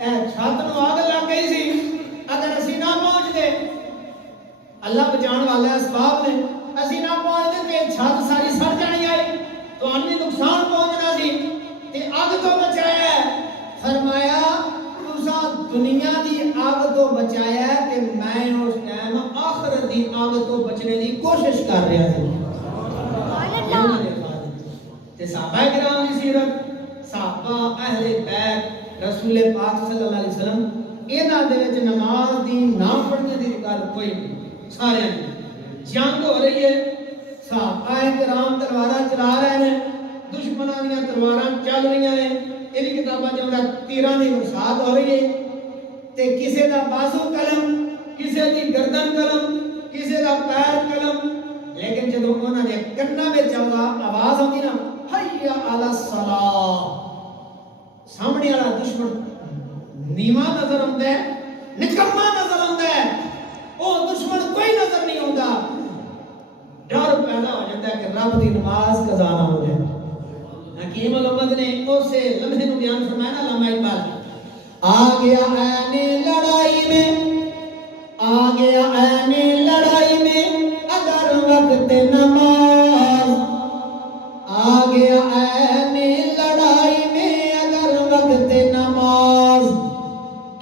اے چھت نوں آگ لگ گئی سی، اگر اسی نہ پہنچتے، اللہ بچان والے اسباب نے، اسی نہ پہنچتے تے چھت ساری سڑ جانی آئی تو انہی نقصان پہنچنا سی. تے اگ تو بچایا ہے. فرمایا تساں دنیا دی اگ تو بچایا ہے تے میں اس ٹائم آخرت دی اگ تو بچنے دی کوشش کر رہا سی. تے صحابہ کرام دی سیرت، صحابہ اہل بیت رسول پاک صلی اللہ علیہ وسلم انہاں دے وچ نماز دی نہ پڑھنے دی گل کوئی نہیں. سارے جنگ ہو رہی ہے، صحابہ کرام تلواراں چلا رہے ہیں، دشمناں دیاں تلواراں چل رہی ہیں. ان کتاباں چ ہوندا تیراں دی برسات ہو رہی ہے. تے کسے دا بازو قلم، کسے دی گردن قلم، کسے دا پیر قلم. لیکن جدوں انہاں دے کناں وچ آواز آندی نا حی علی الصلاۃ، سامنے والا دشمن نیواں نظر آتا ہے، نکما نظر آتا ہے، وہ دشمن کوئی نظر نہیں آتا. ڈر پیدا ہو جاتا ہے کہ رب دی نماز قضا نہ ہو جائے. حکیم الامت نے اسے لمحے نو بیان فرمایا نا علامہ اقبال، آ گیا عین لڑائی میں، آ گیا عین لڑائی میں اگر وقت نماز، آ گیا عین لڑائی میں اگر وقت نماز،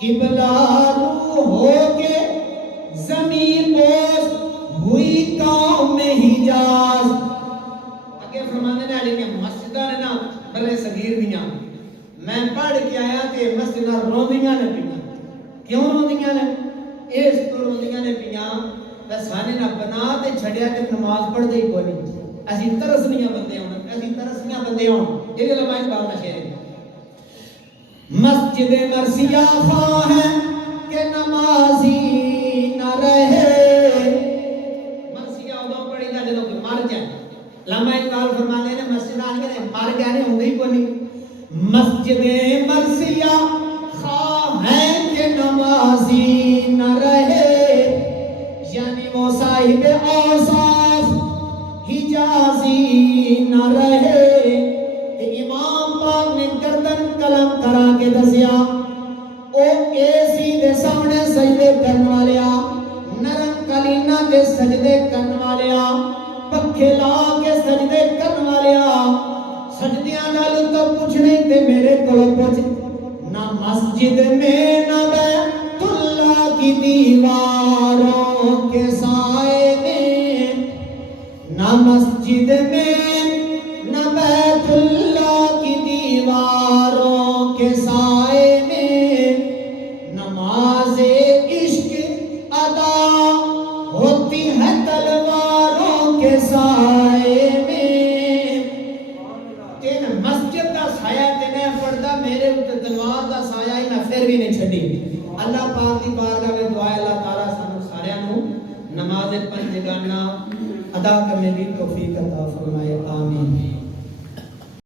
قبلہ رو ہو کے زمین بوس ہوئی قوم میں حجاز. اگے فرمانے نے علی کہ مسجداں نے نا برے صغیر دیاں میں پڑھ کے آیا تے مسجداں روندیاں نے پیاں. کیوں روندیاں نے؟ اس تو روندیاں نے پیاں تے سانے نہ بنا تے چھڑیا تے نماز پڑھ دے ہی کوئی نہیں. اسی ترسنیاں بندے ہوں، اسی ترسنیاں بندے ہوں. یہ علماء اقبال کا شعر ہے. مسجد مرثیہ خواہ ہے کہ نمازی نہ رہے. مرثیہ ادو پڑھی دا جدوں کوئی مر جائے. علامہ اقبال فرمانے نے مسجد آنے کے مر گئے نے ہوندی کوئی نہیں. مسجد مرثیہ خواہ ہے حجازی نہ رہے، یعنی وہ صاحب اوصاف حجازی نہ رہے۔ تے امام پاک نے گردن قلم کرا کے دسیا، او ایسی دے سامنے سجدے کرن والیا، نرم کلینا دے سجدے کرن والیا، پکھے لا کے سجدے کرن والیا، سجدیاں نال تو کچھ نہیں تے میرے کو پوچھ، نہ مسجد میں نہ بیت اللہ کی دیواروں کے سائے میں، نہ مسجد میں نہ بیت اللہ کی دیواروں کے سائے میں، نماز عشق ادا ہوتی ہے تلواروں کے سائے میں۔ تین مسجد دا سایہ تینے پڑھدا، میرے اوپر تلوار دا سایہ ہی میں پھر بھی نہیں چھڈی۔ اللہ پاک دی بارگاہ میں دعا ہے اللہ تعالیٰ سانو سارے نو نماز پنج گانا ادا کرنے کی توفیق عطا فرمائے، آمین۔